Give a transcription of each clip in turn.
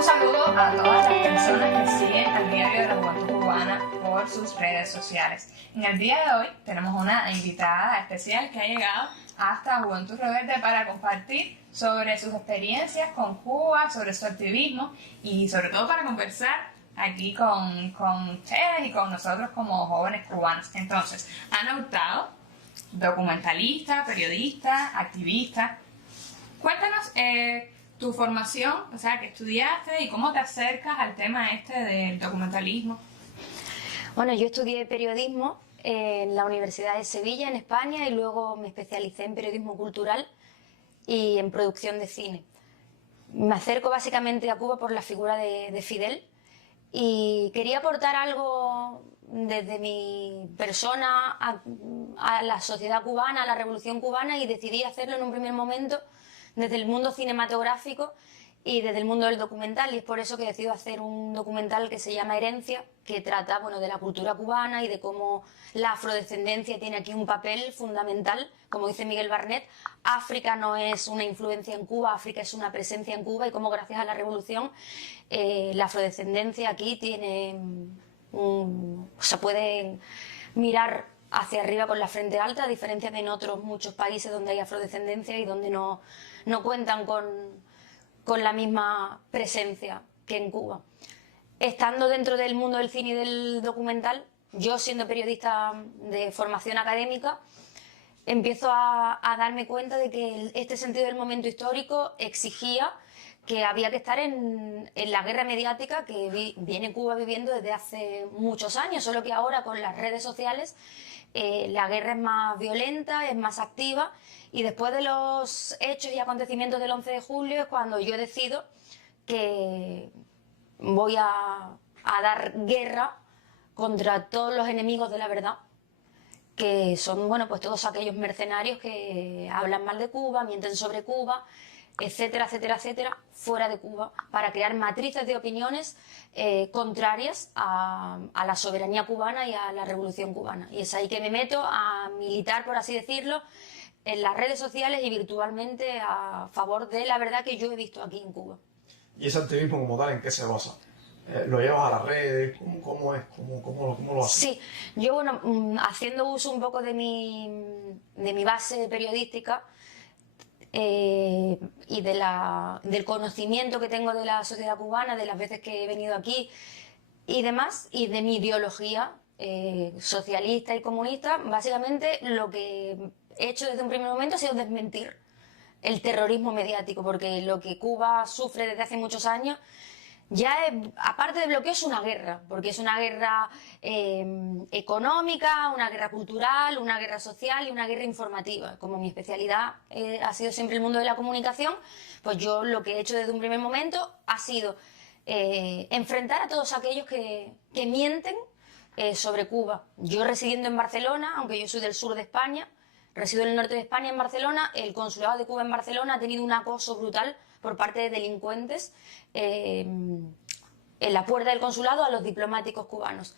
Un saludo a todas las personas que siguen al Diario de la Juventud Cubana por sus redes sociales. En el día de hoy tenemos una invitada especial que ha llegado hasta Juventud Rebelde para compartir sobre sus experiencias con Cuba, sobre su activismo y sobre todo para conversar aquí con ustedes y con nosotros como jóvenes cubanos. Entonces, Ana Hurtado, documentalista, periodista, activista. Cuéntanos tu formación, o sea, que estudiaste y cómo te acercas al tema del documentalismo. Bueno, yo estudié periodismo en la Universidad de Sevilla, en España, y luego me especialicé en periodismo cultural y en producción de cine. Me acerco básicamente a Cuba por la figura de Fidel y quería aportar algo desde mi persona a la sociedad cubana, a la revolución cubana, y decidí hacerlo en un primer momento desde el mundo cinematográfico y desde el mundo del documental, y es por eso que decido hacer un documental que se llama Herencia, que trata, bueno, de la cultura cubana y de cómo la afrodescendencia tiene aquí un papel fundamental. Como dice Miguel Barnet, África no es una influencia en Cuba, África es una presencia en Cuba, y cómo gracias a la revolución la afrodescendencia aquí tiene se puede mirar hacia arriba con la frente alta, a diferencia de en otros muchos países donde hay afrodescendencia y donde no cuentan con la misma presencia que en Cuba. Estando dentro del mundo del cine y del documental, yo siendo periodista de formación académica, empiezo a darme cuenta de que este sentido del momento histórico exigía que había que estar en la guerra mediática que viene Cuba viviendo desde hace muchos años, solo que ahora con las redes sociales la guerra es más violenta, es más activa, y después de los hechos y acontecimientos del 11 de julio es cuando yo decido que voy a dar guerra contra todos los enemigos de la verdad, que son, bueno, pues todos aquellos mercenarios que hablan mal de Cuba, mienten sobre Cuba, etcétera, etcétera, etcétera, fuera de Cuba, para crear matrices de opiniones contrarias a la soberanía cubana y a la revolución cubana. Y es ahí que me meto a militar, por así decirlo, en las redes sociales y virtualmente a favor de la verdad que yo he visto aquí en Cuba. ¿Y ese activismo como tal en qué se basa? ¿Lo llevas a las redes? ¿Cómo es? ¿Cómo lo haces? Sí, yo, bueno, haciendo uso un poco de mi base periodística, y del conocimiento que tengo de la sociedad cubana, de las veces que he venido aquí y demás, y de mi ideología socialista y comunista, básicamente lo que he hecho desde un primer momento ha sido desmentir el terrorismo mediático, porque lo que Cuba sufre desde hace muchos años ya es, aparte de bloqueo, es una guerra, porque es una guerra económica, una guerra cultural, una guerra social y una guerra informativa. Como mi especialidad ha sido siempre el mundo de la comunicación, pues yo lo que he hecho desde un primer momento ha sido enfrentar a todos aquellos que mienten sobre Cuba. Yo residiendo en Barcelona, aunque yo soy del sur de España, resido en el norte de España, en Barcelona, el consulado de Cuba en Barcelona ha tenido un acoso brutal por parte de delincuentes en la puerta del consulado a los diplomáticos cubanos.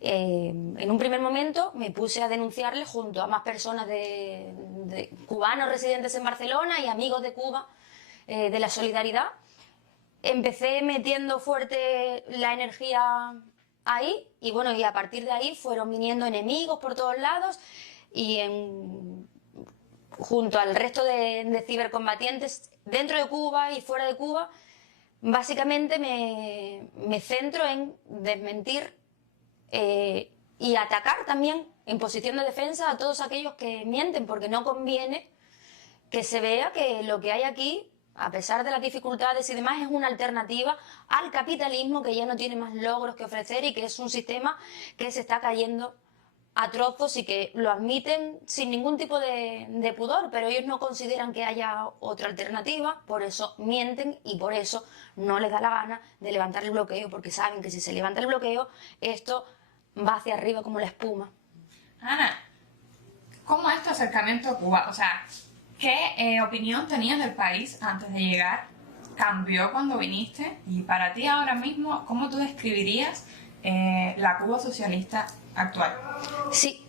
En un primer momento me puse a denunciarles junto a más personas de cubanos residentes en Barcelona y amigos de Cuba de la solidaridad. Empecé metiendo fuerte la energía ahí y bueno, y a partir de ahí fueron viniendo enemigos por todos lados, y junto al resto de cibercombatientes dentro de Cuba y fuera de Cuba, básicamente me centro en desmentir y atacar también en posición de defensa a todos aquellos que mienten, porque no conviene que se vea que lo que hay aquí, a pesar de las dificultades y demás, es una alternativa al capitalismo que ya no tiene más logros que ofrecer y que es un sistema que se está cayendo a trozos y que lo admiten sin ningún tipo de pudor, pero ellos no consideran que haya otra alternativa, por eso mienten y por eso no les da la gana de levantar el bloqueo, porque saben que si se levanta el bloqueo, esto va hacia arriba como la espuma. Ana, ¿cómo es tu acercamiento a Cuba? O sea, ¿qué opinión tenías del país antes de llegar? ¿Cambió cuando viniste? Y para ti ahora mismo, ¿cómo tú describirías la Cuba socialista actual? Sí,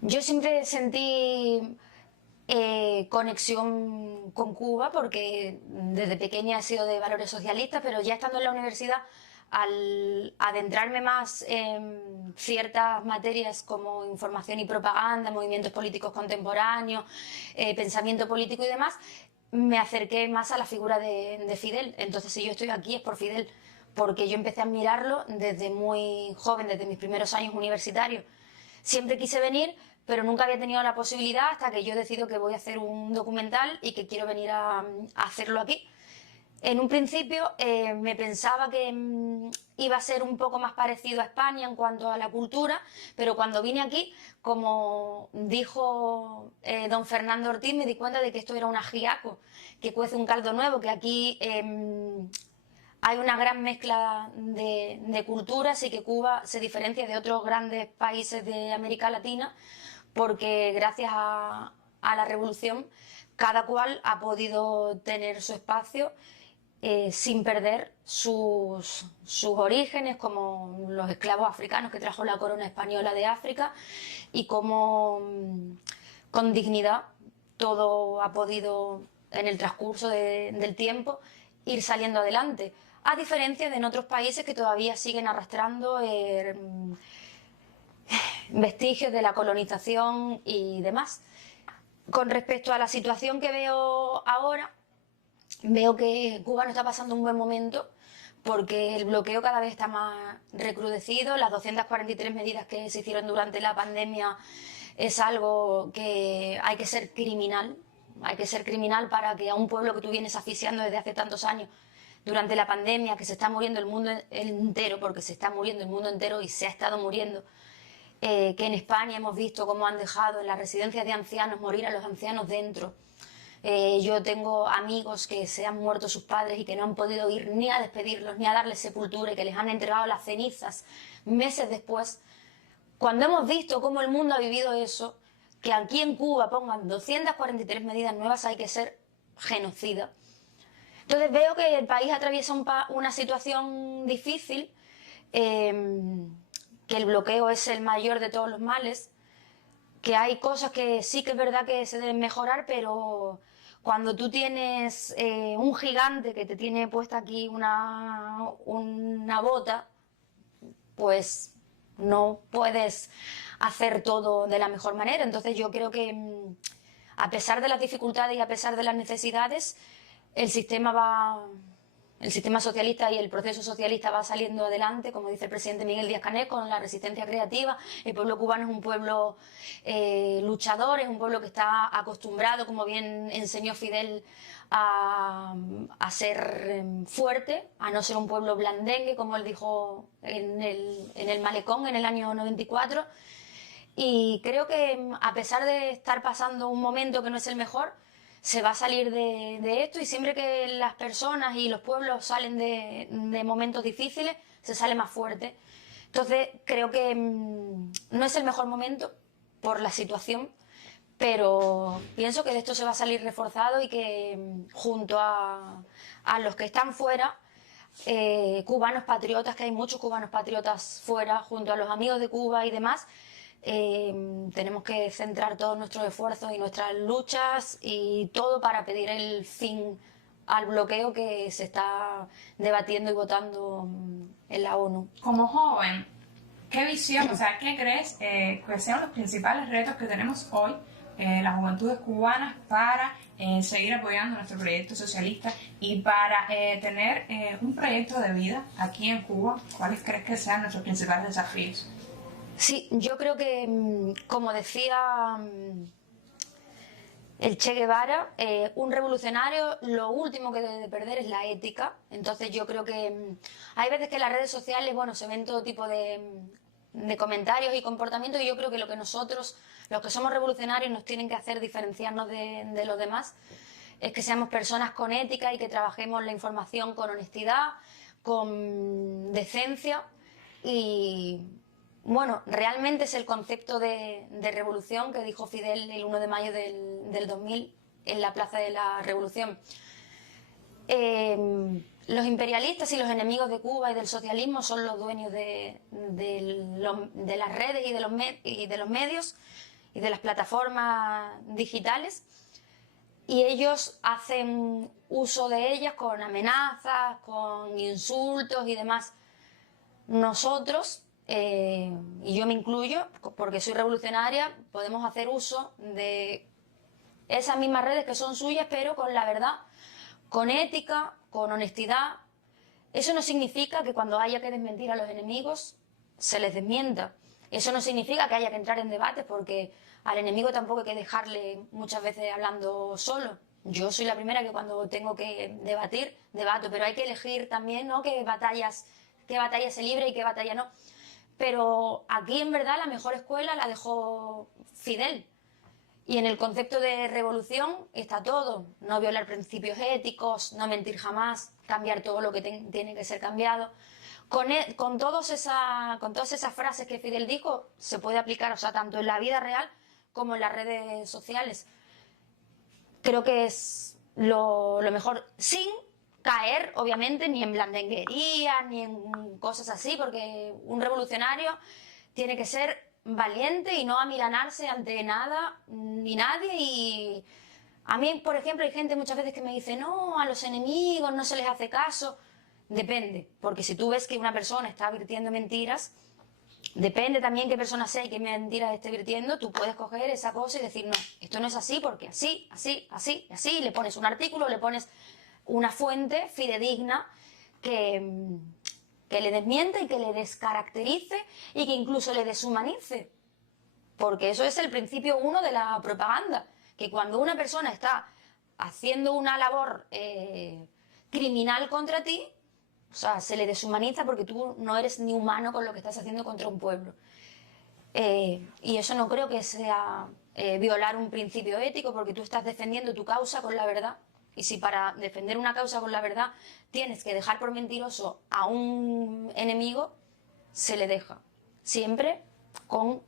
yo siempre sentí conexión con Cuba, porque desde pequeña he sido de valores socialistas, pero ya estando en la universidad, al adentrarme más en ciertas materias como información y propaganda, movimientos políticos contemporáneos, pensamiento político y demás, me acerqué más a la figura de Fidel. Entonces, si yo estoy aquí es por Fidel, porque yo empecé a admirarlo desde muy joven, desde mis primeros años universitarios. Siempre quise venir, pero nunca había tenido la posibilidad hasta que yo decido que voy a hacer un documental y que quiero venir a hacerlo aquí. En un principio me pensaba que iba a ser un poco más parecido a España en cuanto a la cultura, pero cuando vine aquí, como dijo don Fernando Ortiz, me di cuenta de que esto era un ajiaco, que cuece un caldo nuevo, que aquí hay una gran mezcla de culturas y que Cuba se diferencia de otros grandes países de América Latina, porque gracias a la revolución cada cual ha podido tener su espacio sin perder sus orígenes, como los esclavos africanos que trajo la corona española de África, y como con dignidad todo ha podido en el transcurso del tiempo ir saliendo adelante, a diferencia de en otros países que todavía siguen arrastrando vestigios de la colonización y demás. Con respecto a la situación que veo ahora, veo que Cuba no está pasando un buen momento porque el bloqueo cada vez está más recrudecido. Las 243 medidas que se hicieron durante la pandemia es algo que hay que ser criminal. Hay que ser criminal para que a un pueblo que tú vienes asfixiando desde hace tantos años, durante la pandemia, que se está muriendo el mundo entero, porque se está muriendo el mundo entero y se ha estado muriendo, que en España hemos visto cómo han dejado en las residencias de ancianos morir a los ancianos dentro. Yo tengo amigos que se han muerto sus padres y que no han podido ir ni a despedirlos ni a darles sepultura y que les han entregado las cenizas meses después. Cuando hemos visto cómo el mundo ha vivido eso, que aquí en Cuba pongan 243 medidas nuevas, hay que ser genocida. Entonces veo que el país atraviesa una situación difícil, que el bloqueo es el mayor de todos los males, que hay cosas que sí que es verdad que se deben mejorar, pero cuando tú tienes un gigante que te tiene puesta aquí una bota, pues no puedes hacer todo de la mejor manera. Entonces yo creo que a pesar de las dificultades y a pesar de las necesidades, el sistema socialista y el proceso socialista va saliendo adelante, como dice el presidente Miguel Díaz-Canel, con la resistencia creativa. El pueblo cubano es un pueblo luchador, es un pueblo que está acostumbrado, como bien enseñó Fidel, a ser fuerte, a no ser un pueblo blandengue, como él dijo en el Malecón en el año 94. Y creo que a pesar de estar pasando un momento que no es el mejor, se va a salir de esto, y siempre que las personas y los pueblos salen de momentos difíciles, se sale más fuerte. Entonces creo que no es el mejor momento por la situación, pero pienso que de esto se va a salir reforzado y que junto a los que están fuera, cubanos patriotas, que hay muchos cubanos patriotas fuera, junto a los amigos de Cuba y demás, tenemos que centrar todos nuestros esfuerzos y nuestras luchas y todo para pedir el fin al bloqueo que se está debatiendo y votando en la ONU. Como joven, ¿qué visión, o sea, qué crees que sean los principales retos que tenemos hoy las juventudes cubanas para seguir apoyando nuestro proyecto socialista y para tener un proyecto de vida aquí en Cuba? ¿Cuáles crees que sean nuestros principales desafíos? Sí, yo creo que, como decía el Che Guevara, un revolucionario lo último que debe de perder es la ética. Entonces yo creo que hay veces que en las redes sociales, bueno, se ven todo tipo de comentarios y comportamientos, y yo creo que lo que nosotros, los que somos revolucionarios, nos tienen que hacer diferenciarnos de los demás es que seamos personas con ética y que trabajemos la información con honestidad, con decencia. Y bueno, realmente es el concepto de revolución que dijo Fidel el 1 de mayo del 2000 en la Plaza de la Revolución. Los imperialistas y los enemigos de Cuba y del socialismo son los dueños de las redes y de los medios y de las plataformas digitales. y ellos hacen uso de ellas con amenazas, con insultos y demás. Nosotros, y yo me incluyo, porque soy revolucionaria, podemos hacer uso de esas mismas redes que son suyas, pero con la verdad, con ética, con honestidad. Eso no significa que cuando haya que desmentir a los enemigos se les desmienta. Eso no significa que haya que entrar en debates, porque al enemigo tampoco hay que dejarle muchas veces hablando solo. Yo soy la primera que cuando tengo que debatir, debato, pero hay que elegir también, ¿no?, qué batalla se libre y qué batalla no. Pero aquí en verdad la mejor escuela la dejó Fidel. Y en el concepto de revolución está todo: no violar principios éticos, no mentir jamás, cambiar todo lo que tiene que ser cambiado. Con todas esas frases que Fidel dijo, se puede aplicar, o sea, tanto en la vida real como en las redes sociales. Creo que es lo mejor, sin caer, obviamente, ni en blandenguería, ni en cosas así, porque un revolucionario tiene que ser valiente y no amilanarse ante nada ni nadie. Y a mí, por ejemplo, hay gente muchas veces que me dice: no, a los enemigos no se les hace caso. Depende, porque si tú ves que una persona está virtiendo mentiras, depende también qué persona sea y qué mentiras esté virtiendo, tú puedes coger esa cosa y decir: no, esto no es así porque así, así, así, así, y le pones un artículo, le pones una fuente fidedigna que le desmiente y que le descaracterice y que incluso le deshumanice. Porque eso es el principio 1 de la propaganda, que cuando una persona está haciendo una labor criminal contra ti, o sea, se le deshumaniza porque tú no eres ni humano con lo que estás haciendo contra un pueblo. Y eso no creo que sea violar un principio ético, porque tú estás defendiendo tu causa con la verdad. Y si para defender una causa con la verdad tienes que dejar por mentiroso a un enemigo, se le deja. Siempre con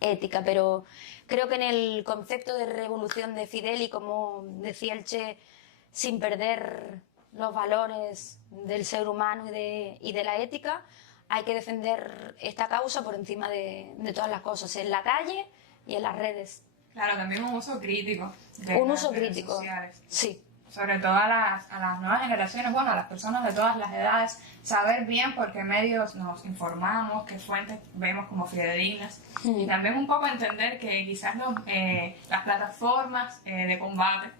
ética. Pero creo que en el concepto de revolución de Fidel, y como decía el Che, sin perder los valores del ser humano y de la ética, hay que defender esta causa por encima de todas las cosas, en la calle y en las redes. Claro, también un uso crítico de Un las uso redes crítico, sociales. sí. Sobre todo a las nuevas generaciones, bueno, a las personas de todas las edades, saber bien por qué medios nos informamos, qué fuentes vemos como fidedignas, y también un poco entender que quizás las plataformas de combate,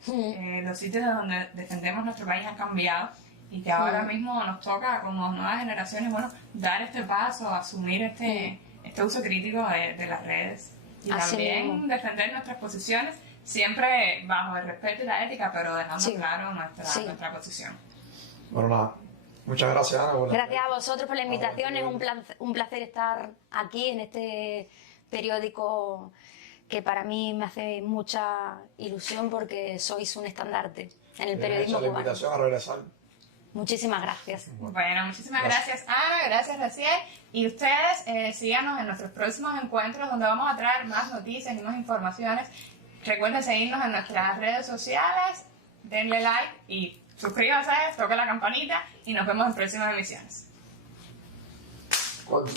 los sitios donde defendemos nuestro país han cambiado, y que ahora mismo nos toca como nuevas generaciones, bueno, dar este paso, asumir este uso crítico de las redes, y Así también mismo. defender nuestras posiciones, siempre bajo el respeto y la ética, pero dejando claro nuestra posición. Bueno, nada. Muchas gracias, Ana. Gracias a vosotros por la invitación. Es un placer estar aquí en este periódico que para mí me hace mucha ilusión, porque sois un estandarte en el periodismo la cubano. invitación a regresar. Muchísimas gracias. Bueno, muchísimas gracias, Ana, gracias, Raciel. Y ustedes síganos en nuestros próximos encuentros, donde vamos a traer más noticias y más informaciones. Recuerden seguirnos en nuestras redes sociales, denle like y suscríbanse, toquen la campanita y nos vemos en próximas emisiones. ¿Cuándo?